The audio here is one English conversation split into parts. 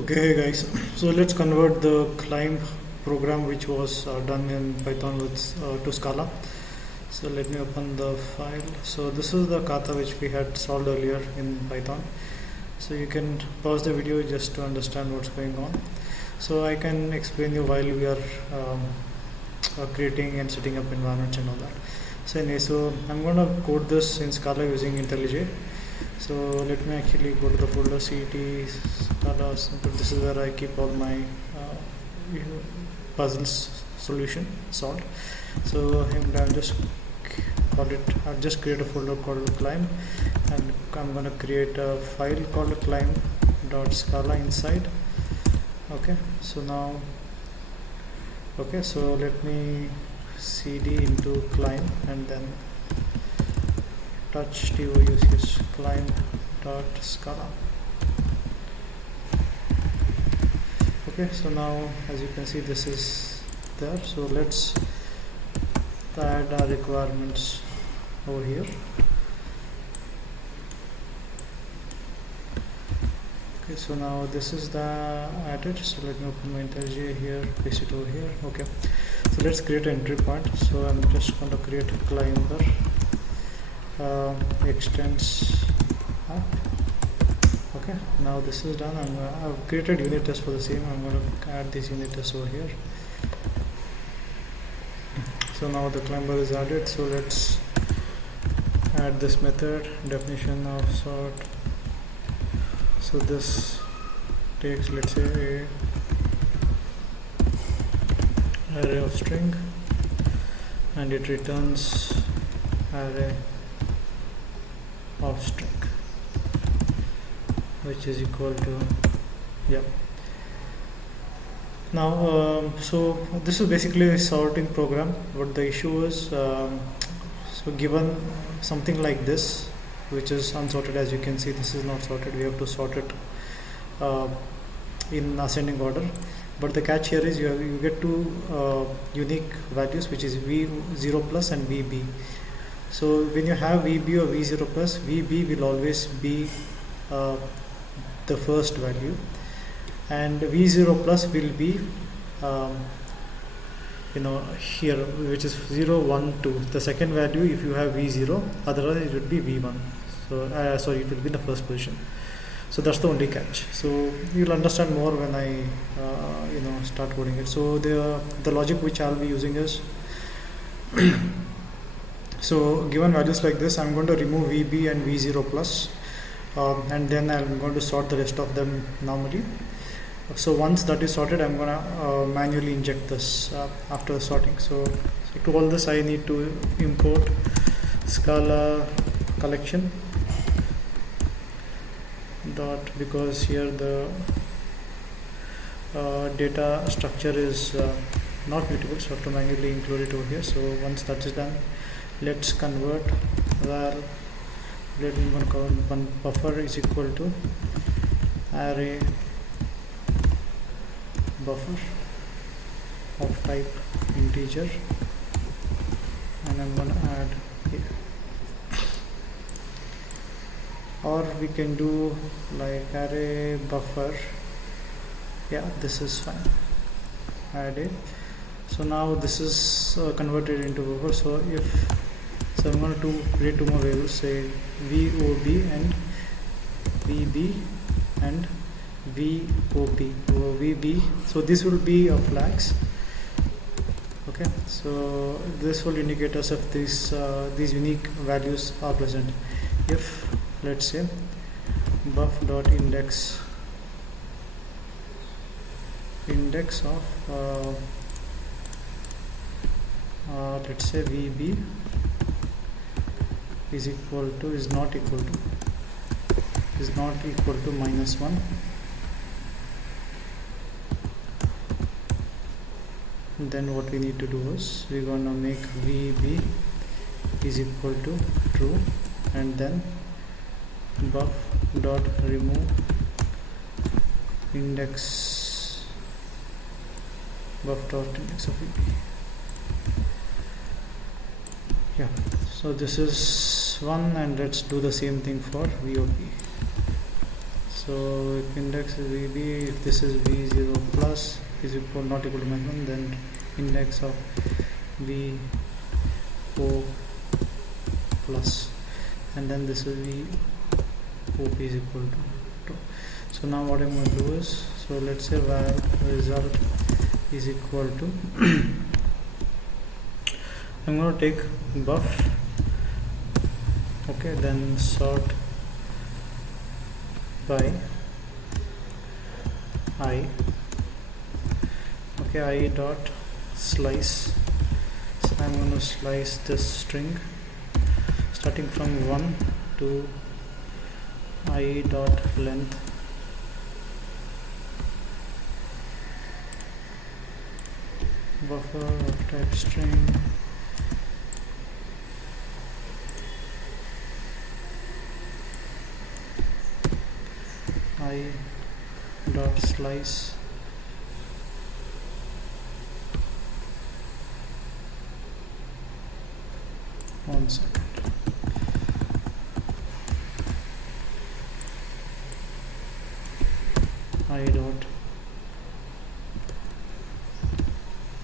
Okay, hey guys, so let's convert the climb program which was done in Python to Scala. So let me open the file. So this is the kata which we had solved earlier in Python. So you can pause the video just to understand what's going on. So I can explain you while we are creating and setting up environments and all that. So anyway, so I'm going to code this in Scala using IntelliJ. So let me actually go to the folder CT Scala. This is where I keep all my puzzles solution solved. So I'll just create a folder called climb, and I'm going to create a file called climb.scala inside. Okay, so now so let me cd into climb and then touch TOUCH climb.scala. Okay, so now as you can see this is there. So let's add our requirements over here. Okay, so now this is the added. So let me open my IntelliJ here, paste it over here. Okay, so let's create an entry point. So I'm just going to create a climber extends up. Okay, now this is done. I've created unit test for the same. I'm going to add this unit test over here. So now the climber is added. So let's add this method definition of sort. So this takes, let's say, a array of string, and it returns array of string, which is equal to now so this is basically a sorting program. What the issue is, so given something like this which is unsorted, as you can see this is not sorted, we have to sort it in ascending order. But the catch here is you get two unique values, which is v0 plus and vb. So when you have vb or v0 plus, vb will always be the first value, and v0 plus will be here, which is 0 1 2, the second value if you have v0, otherwise it would be v1. So sorry, it will be the first position. So that's the only catch. So you'll understand more when I start coding it. So the logic which I'll be using is so given values like this, I'm going to remove vb and v0 plus, and then I'm going to sort the rest of them normally. So once that is sorted, I'm going to manually inject this after the sorting. So to all this I need to import Scala collection dot, because here the data structure is not mutable, so I have to manually include it over here. So once that is done, let's convert var one buffer is equal to array buffer of type integer, and I'm going to add here. Or we can do like array buffer, this is fine, add it. So now this is converted into buffer. So I'm going to create two more variables, say vob and vb and vb. So this will be a flags. Okay, so this will indicate us if these unique values are present. If let's say buff dot index of let's say vb is not equal to -1, then what we need to do is we're going to make vb is equal to true, and then buff dot remove buff dot index of vb. So this is one, and let's do the same thing for VOP. So if index is VB, if this is V0 plus is equal not equal to -1, then index of VO plus, and then this will be OP is equal to 2. So now what I'm going to do is, so let's say var result is equal to I'm going to take buff, okay, then sort by I, okay, I dot slice. So I'm going to slice this string starting from 1 to I dot length buffer of type string I dot slice one second. I dot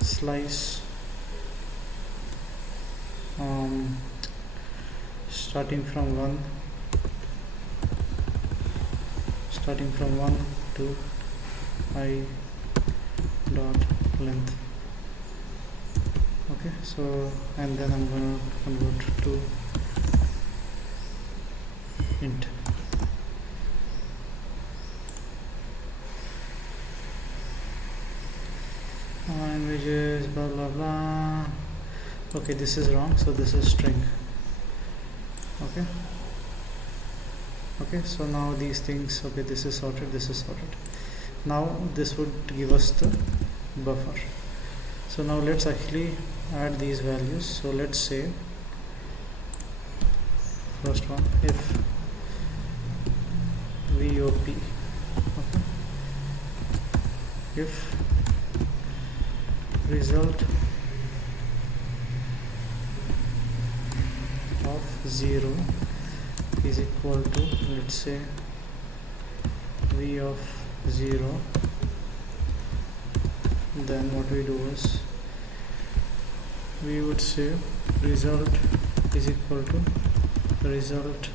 slice starting from 1 to I dot length, okay. So and then I'm going to convert to int. Images blah blah blah. Okay, this is wrong, so this is string. Okay, so now these things, okay, this is sorted. Now this would give us the buffer. So now let's actually add these values. So let's say first one, if VOP, okay, if result of 0 is equal to, let's say, V of 0, then what we do is we would say result is equal to result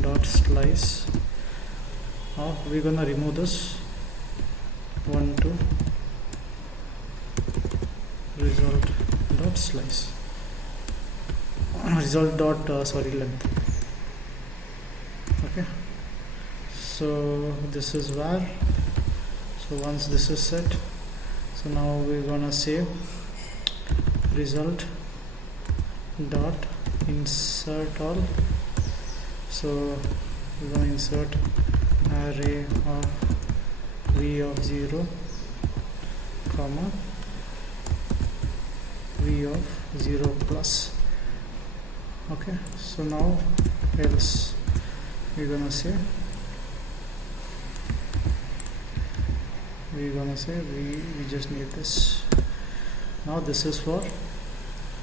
dot slice of, we're gonna remove this 1 to result dot slice result dot length, okay. So this is var. So once this is set, so now we're gonna say result dot insert all. So we're gonna insert array of V of 0 comma V of 0 plus, okay. So now else we're gonna say we just need this. Now this is for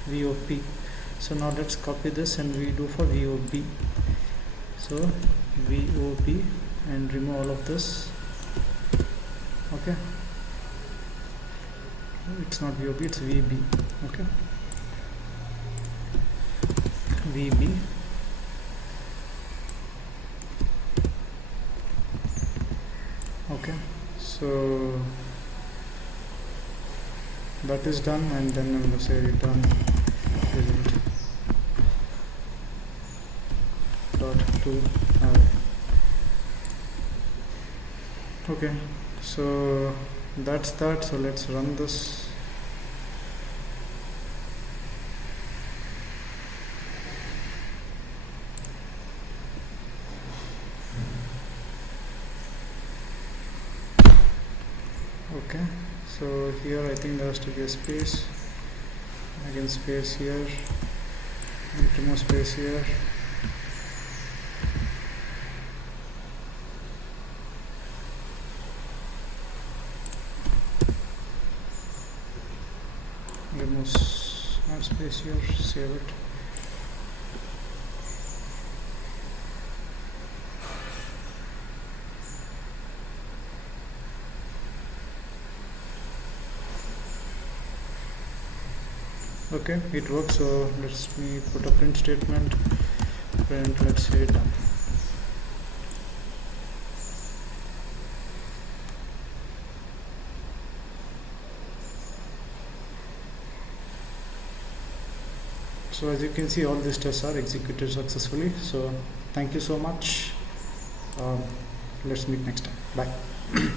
VOP. So now let's copy this and we do for VOP. So VOP and remove all of this, okay. It's not VOP, it's VB, okay. VB okay. So that is done, and then I'm going to say return result dot to array. Okay, so that's that. So let's run this. Okay, so here I think there has to be a space, again space here, and two more space here. Remove space here, save it. Okay, it works. So let's me put a print statement. Print, let's say done. So as you can see, all these tests are executed successfully. So thank you so much. Um, let's meet next time. Bye.